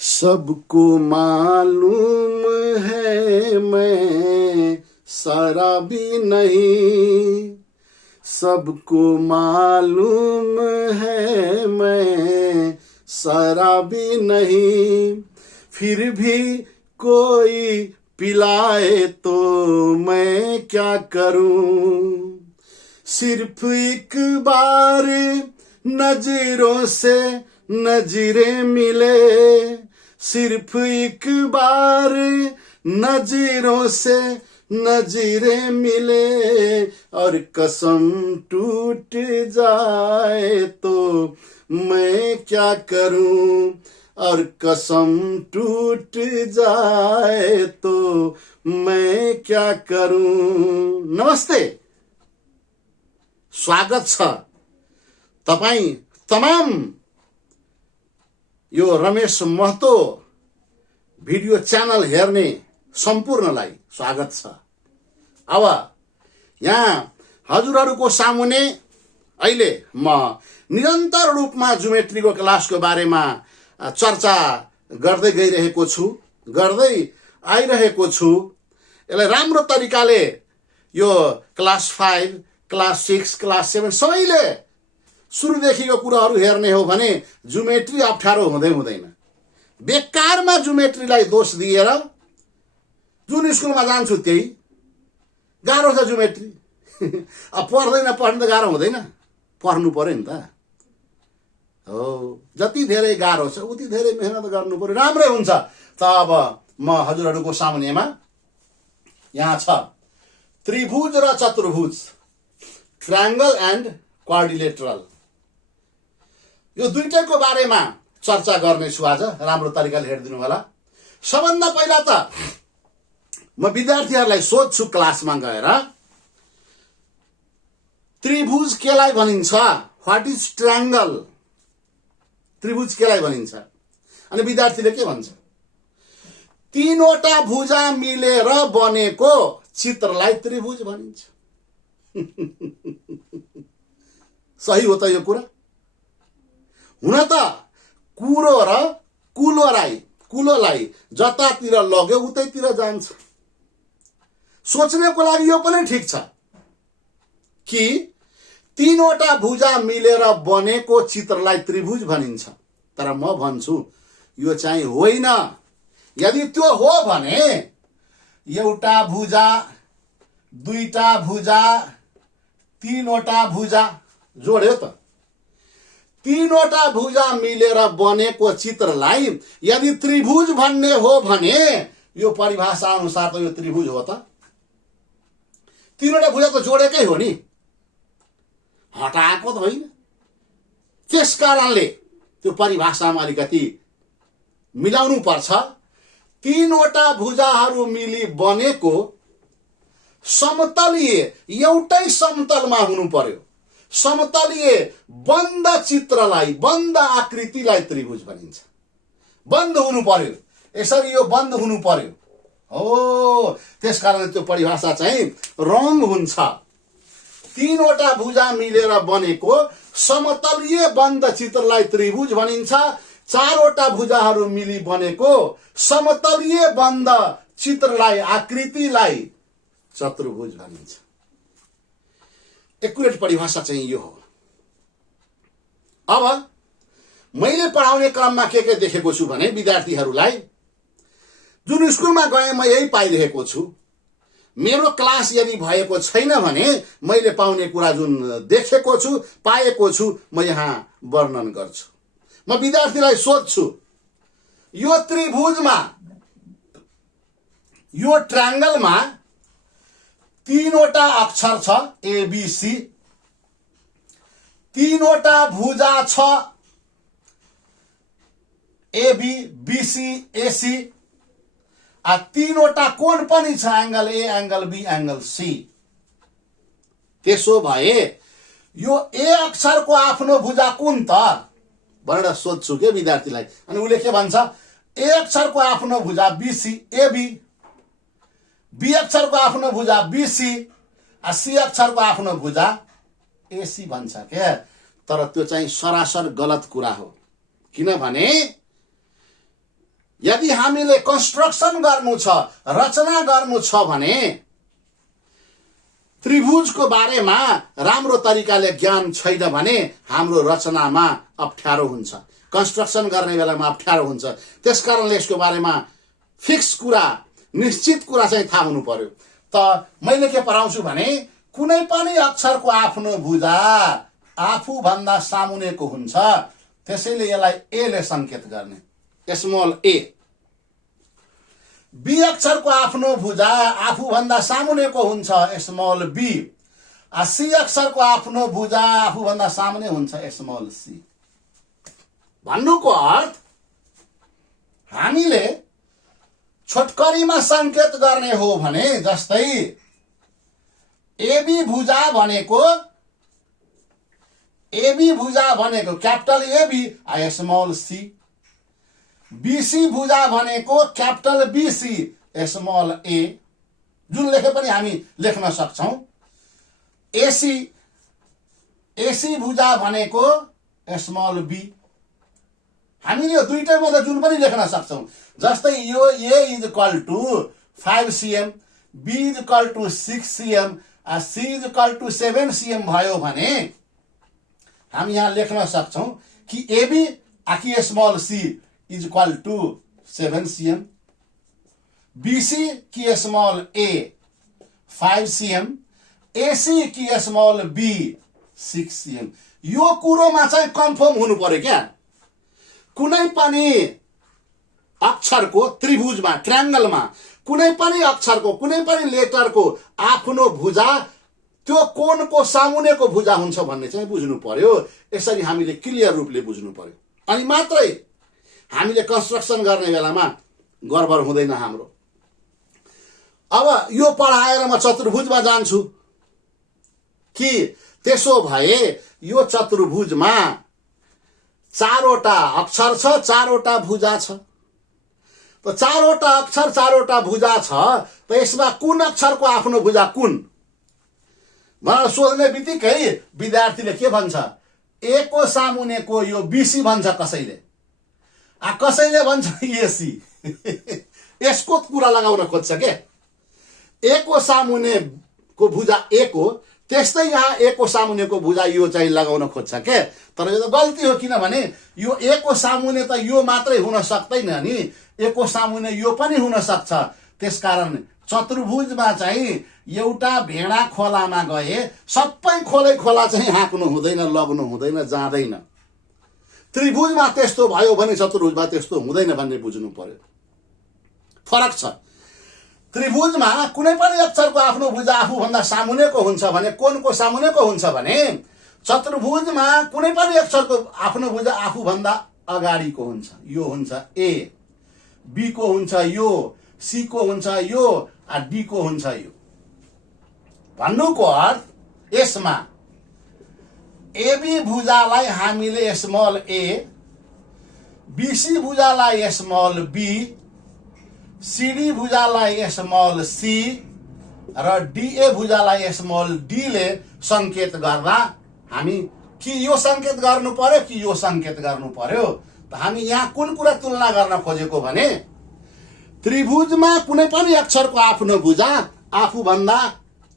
सबको मालूम है मैं शराबी नहीं, सबको मालूम है मैं शराबी नहीं, फिर भी कोई पिलाए तो मैं क्या करूं। सिर्फ एक बार नजरों से नजरें मिले, सिर्फ एक बार नजरों से नजरें मिले, और कसम टूट जाए तो मैं क्या करूं, और कसम टूट जाए तो मैं क्या करूं। नमस्ते, स्वागत छ तपाईं तमाम यो रमेश महतो भिडियो च्यानल हेर्ने सम्पूर्णलाई स्वागत छ। अब यहाँ हजुरहरूको सामुने अहिले म निरन्तर रूपमा ज्योमेट्रीको क्लासको बारेमा चर्चा गर्दै गइरहेको छु, गर्दै आइरहेको छु। यसलाई राम्रो तरिकाले यो क्लास 5, क्लास 6, क्लास 7 सबैले सुरुदेखिको कुराहरू हेर्ने हो भने ज्योमेट्री अप्ठ्यारो हुँदै हुँदैन। बेकारमा ज्योमेट्रीलाई दोष दिएर जुन स्कुलमा जान्छु त्यही गाह्रो छ ज्योमेट्री। अब पढ्दैन, पढ्नु त गाह्रो हुँदैन, पढ्नु पर्यो नि त। हो, जति धेरै गाह्रो छ उति धेरै मेहनत गर्नु पर्यो, राम्रै हुन्छ। त अब म हजुरहरूको सामुनेमा यहाँ छ त्रिभुज र चतुर्भुज, ट्रायंगल एन्ड क्वाड्रिलेटरल, यो दुईटैको बारेमा चर्चा गर्नेछु आज। राम्रो तरिकाले हेरिदिनु होला। सबभन्दा पहिला त म विद्यार्थीहरूलाई सोध्छु क्लासमा गएर, त्रिभुज केलाई भनिन्छ? What is triangle? त्रिभुज केलाई भनिन्छ? अनि विद्यार्थीले के भन्छ? तीनवटा भुजा मिलेर बनेको चित्रलाई त्रिभुज भनिन्छ। सही हो त यो कुरा? हुन त कुरो र कुलोलाई जतातिर लग्यो उतैतिर जान्छ। सोच्नेको लागि यो पनि ठिक छ कि तीनवटा भुजा मिलेर बनेको चित्रलाई त्रिभुज भनिन्छ। तर म भन्छु यो चाहिँ होइन। यदि त्यो हो भने एउटा भुजा, दुईटा भुजा, तीनवटा भुजा जोड्यो त, तीनवटा भुजा मिलेर बनेको चित्रलाई यदि त्रिभुज भन्ने हो भने यो परिभाषा अनुसार त यो त्रिभुज हो त। तीनवटा भुजा त जोडेकै हो नि, हटाएको त होइन। त्यस कारणले त्यो परिभाषामा अलिकति मिलाउनु पर्छ। तीनवटा भुजाहरू मिली बनेको समतलीय एउटै समतलमा हुनु पर्यो। समतलीय बन्द चित्रलाई, बन्द आकृतिलाई त्रिभुज भनिन्छ। बन्द हुनु पर्यो, यसरी यो बन्द हुनु पर्यो। हो, त्यसकारण त्यो परिभाषा चाहिँ रङ हुन्छ। तीनवटा भुजा मिलेर बनेको समतलीय बन्द चित्रलाई त्रिभुज भनिन्छ। चारवटा भुजाहरू मिली बनेको समतलीय बन्द चित्रलाई, आकृतिलाई चतुर्भुज भनिन्छ। एक्युरेट परिभाषा चाहिँ यो हो। अब मैले पढाउने क्रममा के देखेको छु भने विद्यार्थीहरूलाई जुन स्कुलमा गए म यही पाइरहेको छु। मेरो क्लास यदि भएको छैन भने मैले पाउने कुरा जुन देखेको छु, पाएको छु, म यहाँ वर्णन गर्छु। म विद्यार्थीलाई सोध्छु, यो त्रिभुजमा, यो ट्रायंगलमा तीनवटा अक्षर छ एबीसी, तीनवटा भुजा छ एबी, बीसी, एसी, तीनवटा कोण पनि छ, angle A, angle B, angle C. त्यसो भए यो ए अक्षरको आफ्नो भुजा कुन त भनेर सोध्छु के विद्यार्थीलाई। अनि उसले के भन्छ? ए अक्षरको आफ्नो भुजा बीसी, एबी, बी अक्षरको आफ्नो भुजा बीसी, सी अक्षरको आफ्नो भुजा एसी भन्छ के। तर त्यो चाहिँ सरासर गलत कुरा हो। किनभने यदि हामीले कन्स्ट्रक्सन गर्नु छ, रचना गर्नु छ भने त्रिभुजको बारेमा राम्रो तरिकाले ज्ञान छैन भने हाम्रो रचनामा अप्ठ्यारो हुन्छ, कन्स्ट्रक्सन गर्ने बेलामा अप्ठ्यारो हुन्छ। त्यसकारणले यसको बारेमा फिक्स कुरा, निश्चित कुरा चाहिँ थाहा हुनु पर्यो। त मैले के पढाउँछु भने कुनै पनि अक्षरको आफ्नो भुजा आफूभन्दा सामुनेको हुन्छ, त्यसैले यसलाई ए ले संकेत गर्ने, स्मल ए। बी अक्षरको आफ्नो भुजा आफूभन्दा सामुनेको हुन्छ, स्मल बी। सी अक्षरको आफ्नो भुजा आफूभन्दा सामुने हुन्छ, स्मल सी। भन्नुको अर्थ हामीले छोटकरीमा संकेत गर्ने हो भने जस्तै एबी भुजा भनेको capital AB small C, BC भुजा भनेको क्यापिटल बीसी स्मल ए, जुन लेखे पनि हामी लेख्न सक्छौं। एसी भुजा भनेको स्मल बी, हामीले यो दुईटै मध्ये जुन पनि लेख्न सक्छौं। जस्तै यो A is equal to 5 cm, B is equal to 6 cm, C is equal to 7 cm भयो भने हामी यहाँ लेख्न सक्छौं कि एबी कि small C is equal to 7 cm, BC की स्मल ए 5 cm, एसी की स्मल बी 6 cm। यो कुरोमा चाहिँ कन्फर्म हुनु पर्यो क्या। कुनै पनि अक्षरको त्रिभुजमा, ट्रायंगलमा कुनै पनि अक्षरको, कुनै पनि लेटरको आफ्नो भुजा त्यो कोणको सामुनेको भुजा हुन्छ भन्ने चाहिँ बुझ्नु पर्यो। यसरी हामीले क्लियर रूपले बुझ्नु पर्यो, अनि मात्रै हामीले कन्स्ट्रक्सन गर्ने बेलामा गडबड हुँदैन हाम्रो। अब यो पढाएर म चतुर्भुजमा जान्छु कि त्यसो भए यो चतुर्भुजमा 4वटा अक्षर छ, 4वटा भुजा छ। त 4वटा अक्षर, 4वटा भुजा छ, त यसमा कुन अक्षरको आफ्नो भुजा कुन? मलाई सोध्ने बित्तिकै विद्यार्थीले के भन्छ, ए को सामुनेको यो बीसी भन्छ कसैले, कसैले भन्छ एसी। यसको कुरा लगाउन खोज्छ के। ए को सामुनेको भुजा ए को, त्यस्तै यहाँ ए को सामुनेको भुजा यो चाहिँ लगाउन खोज्छ के। तर यो त गल्ती हो, किनभने यो ए को सामुने त यो मात्रै हुन सक्दैन नि, ए को सामुने यो पनि हुन सक्छ। त्यसकारण चतुर्भुजमा चाहिँ एउटा भेडा खोलामा गए सबै खोला चाहिँ हाँक्नु हुँदैन, लग्नु हुँदैन, जाँदैन। त्रिभुजमा त्यस्तो भयो भने चतुर्भुजमा त्यस्तो हुँदैन भन्ने बुझ्नु पर्यो, फरक छ। त्रिभुजमा कुनै पनि अक्षरको आफ्नो भुजा आफूभन्दा सामुनेको हुन्छ भने, कोणको सामुनेको हुन्छ भने, चतुर्भुजमा कुनै पनि अक्षरको आफ्नो भुजा आफूभन्दा अगाडिको हुन्छ। यो हुन्छ ए, बी को हुन्छ यो, सी को हुन्छ यो, डी को हुन्छ यो। भन्नुको अर्थ यसमा एबी भुजालाई हामीले स्मल ए, बीसी भुजालाई स्मल बी, सीडी भुजालाई स्मल सी र डीए भुजालाई स्मल डी ले संकेत गर्दा हामी कि यो संकेत गर्नु पर्यो कि यो संकेत गर्नु पर्यो। त हामी यहाँ कुन कुरा तुलना गर्न खोजेको भने त्रिभुजमा कुनै पनि अक्षरको आफ्नो भुजा आफूभन्दा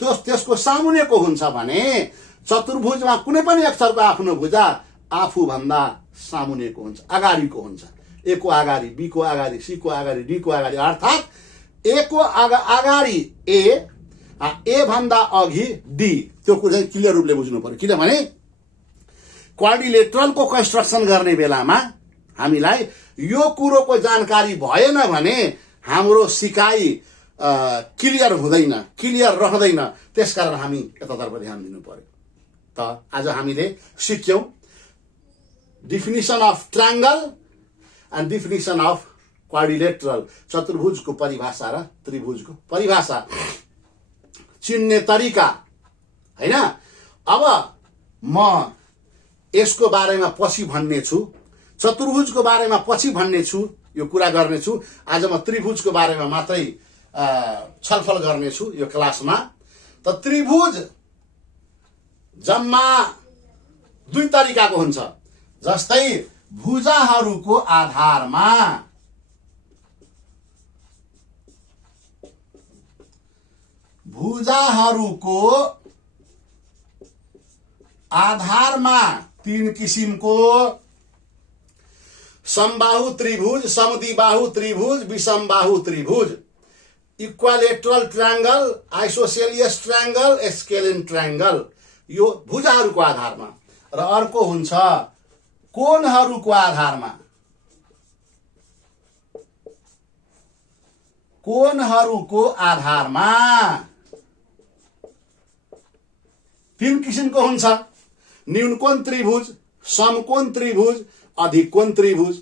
त्यसको सामुनेको हुन्छ भने चतुर्भुजमा कुनै पनि अक्षरको आफ्नो भुजा आफूभन्दा सामुनेको हुन्छ, अगाडिको हुन्छ। ए को अगाडि, बी को अगाडि, सी को अगाडि, डी को अगाडि, अर्थात् ए को अगाडि ए भन्दा अघि डी। त्यो कुरा चाहिँ क्लियर रूपले बुझ्नु पर्यो, किनभने क्वाड्रिलेटरलको कन्स्ट्रक्सन गर्ने बेलामा हामीलाई यो कुरोको जानकारी भएन भने हाम्रो सिकाइ क्लियर हुँदैन, क्लियर रहँदैन। त्यसकारण हामी यतातर्फ ध्यान दिनु पर्यो। त आज हामीले सिक्यौं definition of triangle and definition of quadrilateral, चतुर्भुजको परिभाषा र त्रिभुजको परिभाषा चिन्ने तरिका, हैन। अब म यसको बारेमा पछि भन्ने छु, चतुर्भुजको बारेमा पछि भन्ने छु, यो कुरा गर्ने छु। आज म त्रिभुजको बारेमा मात्रै छलफल गर्ने छु यो क्लासमा। त त्रिभुज जम्मा दुई तरिकाको हुन्छ। जस्तै भुजाहरूको आधारमा भुजाहरूको आधारमा तीन किसिमको समबाहु त्रिभुज, समद्विबाहु त्रिभुज, विषमबाहु त्रिभुज, equilateral triangle, isosceles triangle, scalene triangle, यो भुजाहरूको आधारमा। र अर्को हुन्छ कोणहरूको आधारमा। कोणहरूको आधारमा तीन किसिमको हुन्छ, न्यून कोण त्रिभुज, समकोण त्रिभुज, अधिक कोण त्रिभुज,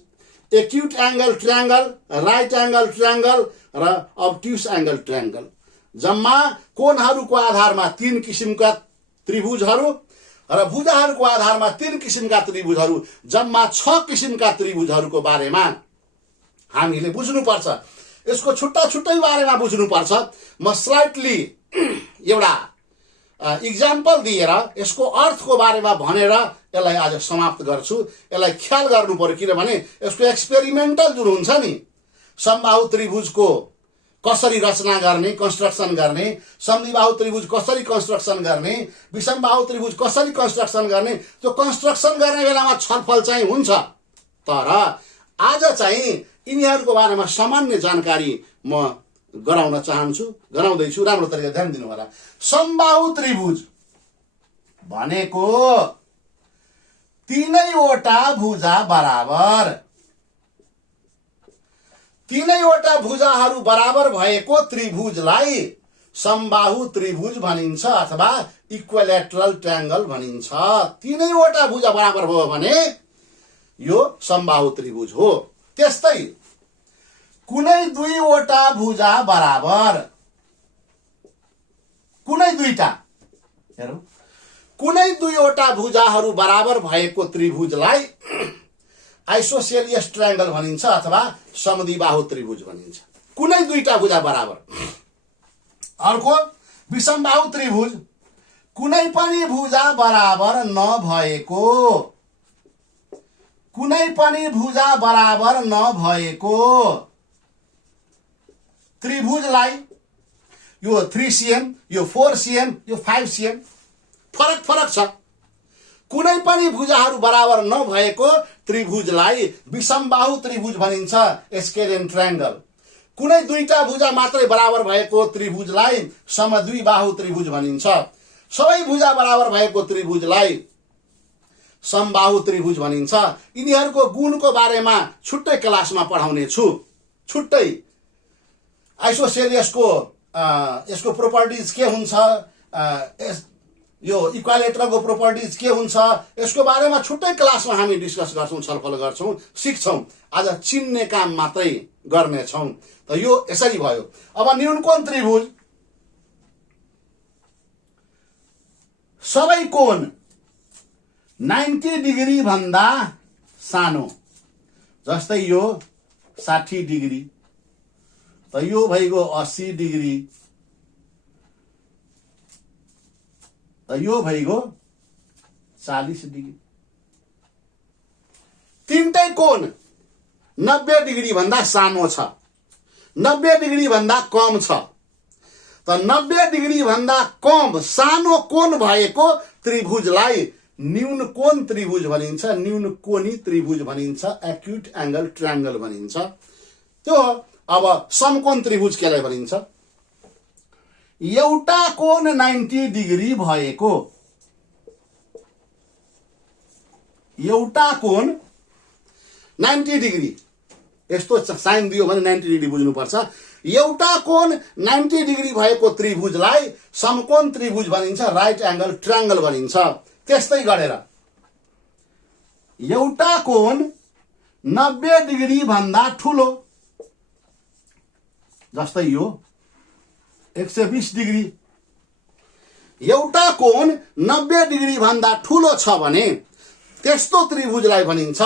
acute angle triangle, right angle triangle र अब्ट्युस एंगल ट्रायंगल। जम्मा कोणहरूको आधारमा तीन किसिमका त्रिभुजहरू र भुजाहरूको आधारमा तीन किसिमका त्रिभुजहरू, जम्मा 6 किसिमका त्रिभुजहरूको बारेमा हामीले बुझ्नुपर्छ। यसको छुट्टा छुट्टै बारेमा बुझ्नुपर्छ। म स्लाइटली एउटा इक्जाम्पल दिएर यसको अर्थको बारेमा भनेर यसलाई आज समाप्त गर्छु। यसलाई ख्याल गर्नु पर्यो, किनभने यसको एक्सपेरिमेन्टल जुन हुन्छ नि, समबाहु त्रिभुजको कसरी रचना गर्ने, कन्स्ट्रक्सन गर्ने, समद्विबाहु त्रिभुज कसरी कन्स्ट्रक्सन गर्ने, विषमबाहु त्रिभुज कसरी कन्स्ट्रक्सन गर्ने, त्यो कन्स्ट्रक्सन गर्ने बेलामा छलफल चाहिँ हुन्छ। तर आज चाहिँ यिनीहरूको बारेमा सामान्य जानकारी म गराउँदैछु। राम्रो तरिकाले ध्यान दिनु होला। समबाहु त्रिभुज भनेको तीनैवटा भुजा बराबर, तीनैवटा भुजाहरू बराबर भएको त्रिभुजलाई समबाहु त्रिभुज भनिन्छ अथवा इक्विलेटरल ट्रायंगल भनिन्छ। तीनैवटा भुजा बराबर हो भने यो समबाहु त्रिभुज हो। त्यस्तै कुनै दुईवटा भुजा बराबर, कुनै दुईवटा भुजाहरू बराबर भएको त्रिभुजलाई आइसोसेलियस ट्रायंगल भनिन्छ अथवा समद्विबाहु त्रिभुज भनिन्छ। कुनै दुईटा भुजा बराबर। अर्को विषमबाहु त्रिभुज, कुनै पनि भुजा बराबर नभएको, कुनै पनि भुजा बराबर नभएको त्रिभुजलाई, यो 3cm, यो 4cm, यो 5cm, फरक छ। कुनै पनि भुजाहरू बराबर नभएको त्रिभुजलाई विषमबाहु त्रिभुज भनिन्छ, स्केलिन ट्रायंगल। कुनै दुईटा भुजा मात्रै बराबर भएको त्रिभुजलाई समद्विबाहु त्रिभुज भनिन्छ। सबै भुजा बराबर भएको त्रिभुजलाई समबाहु त्रिभुज भनिन्छ। यिनीहरूको गुणको बारेमा छुट्टै क्लासमा पढाउने छु। छुट्टै आइसोसेलियसको यसको प्रोपर्टिज के हुन्छ, यो इक्वालेटरलको प्रोपर्टिज के हुन्छ, यसको बारेमा छुट्टै क्लासमा हामी डिस्कस गर्छौँ, छलफल गर्छौँ, सिक्छौँ। आज चिन्ने काम मात्रै गर्नेछौँ। त यो यसरी भयो। अब न्यून कोण त्रिभुज, सबै कोण 90 डिग्री भन्दा सानो, जस्तै यो 60 डिग्री, त यो भइगयो 80 डिग्री, त यो भइगयो 40 डिग्री। तीनटै कोण 90 डिग्री भन्दा सानो छ, 90 डिग्री भन्दा कम छ। त 90 डिग्री भन्दा कम सानो कोण भएको त्रिभुजलाई न्यून कोण त्रिभुज भनिन्छ, न्यून कोणी त्रिभुज भनिन्छ, एक्यूट एंगल ट्रायंगल भनिन्छ। त्यो अब समकोण त्रिभुज केलाई भनिन्छ? एउटा कोण 90 डिग्री भएको, एउटा कोण 90 डिग्री, यस्तो साइन दियो भने 90 डिग्री बुझ्नुपर्छ। एउटा कोण 90 डिग्री भएको त्रिभुजलाई समकोण त्रिभुज भनिन्छ, राइट एंगल ट्रायंगल भनिन्छ। त्यस्तै गरेर एउटा कोण 90 डिग्री भन्दा ठूलो, जस्तै यो 120 डिग्री, एउटा कोण 90 डिग्री भन्दा ठूलो छ भने त्यस्तो त्रिभुजलाई भनिन्छ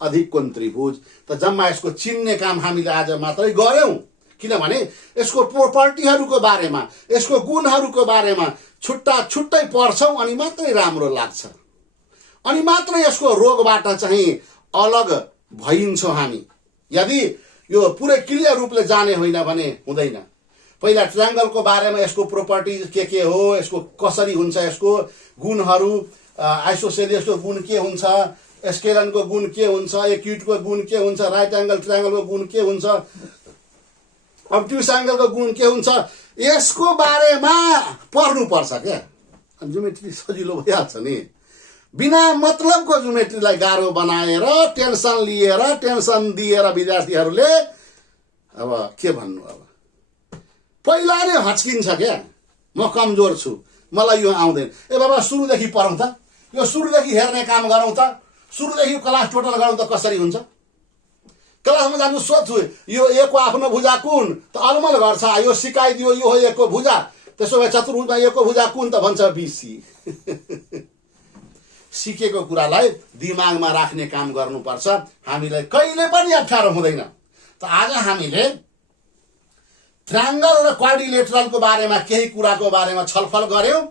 अधिक कोण त्रिभुज। त जम्मा यसको चिन्ने काम हामीले आज मात्रै गर्यौं, किनभने यसको प्रोपर्टीहरूको बारेमा, यसको गुणहरूको बारेमा छुट्टा छुट्टै पढ्छौं अनि मात्रै राम्रो लाग्छ, अनि मात्रै यसको रोगबाट चाहिँ अलग भइन्छौं हामी। यदि यो पुरै क्लियर रूपले जाने होइन भने हुँदैन। पहिला ट्रायंगलको बारेमा यसको प्रोपर्टिज के हो, यसको कसरी हुन्छ, यसको गुणहरू, आइसोसेलिसको गुण के हुन्छ, स्केलनको गुण के हुन्छ, एक्युटको गुण के हुन्छ, राइट एंगल ट्रायंगलको गुण के हुन्छ, अब्ट्युस एंगलको गुण के हुन्छ, यसको बारेमा पढ्नुपर्छ क्या। ज्योमेट्री सजिलो भइहाल्छ नि। बिना मतलबको ज्योमेट्रीलाई गाह्रो बनाएर टेन्सन लिएर टेन्सन दिएर विद्यार्थीहरूले अब के भन्नु, अब पहिला नै हच्किन्छ क्या। म कमजोर छु, मलाई यो आउँदैन। ए बाबा सुरुदेखि पढौँ त, यो सुरुदेखि हेर्ने काम गरौँ त, सुरुदेखि क्लास टोटल गरौँ त कसरी हुन्छ। क्लासमा जानु सोध्छु यो ए को आफ्नो भुजा कुन त अलमल गर्छ, यो सिकाइदियो यो हो ए को भुजा, त्यसो भए चतुर्भुजमा ए को भुजा कुन त भन्छ बिसी। सिकेको कुरालाई दिमागमा राख्ने काम गर्नुपर्छ। हामीलाई कहिले पनि अप्ठ्यारो हुँदैन। त आज हामीले ट्रायंगल र क्वाड्रिलेटरलको बारेमा केही कुराको बारेमा छलफल गर्यौं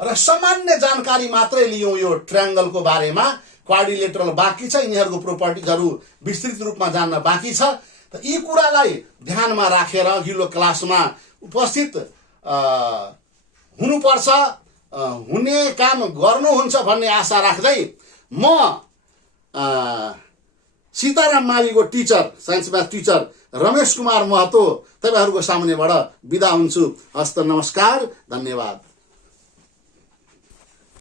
र सामान्य जानकारी मात्रै लियौं यो ट्रायंगलको बारेमा। क्वाड्रिलेटरल बाँकी छ, यिनीहरूको प्रोपर्टिजहरू विस्तृत रूपमा जान्न बाँकी छ। त यी कुरालाई ध्यानमा राखेर अघिल्लो क्लासमा उपस्थित हुनुपर्छ, हुने काम गर्नुहुन्छ भन्ने आशा राख्दै म सीताराम माविको teacher, science math teacher Ramesh Kumar Mahato तपाईहरुको सामुन्नेबाट बिदा हुन्छु। हस्त नमस्कार, धन्यवाद।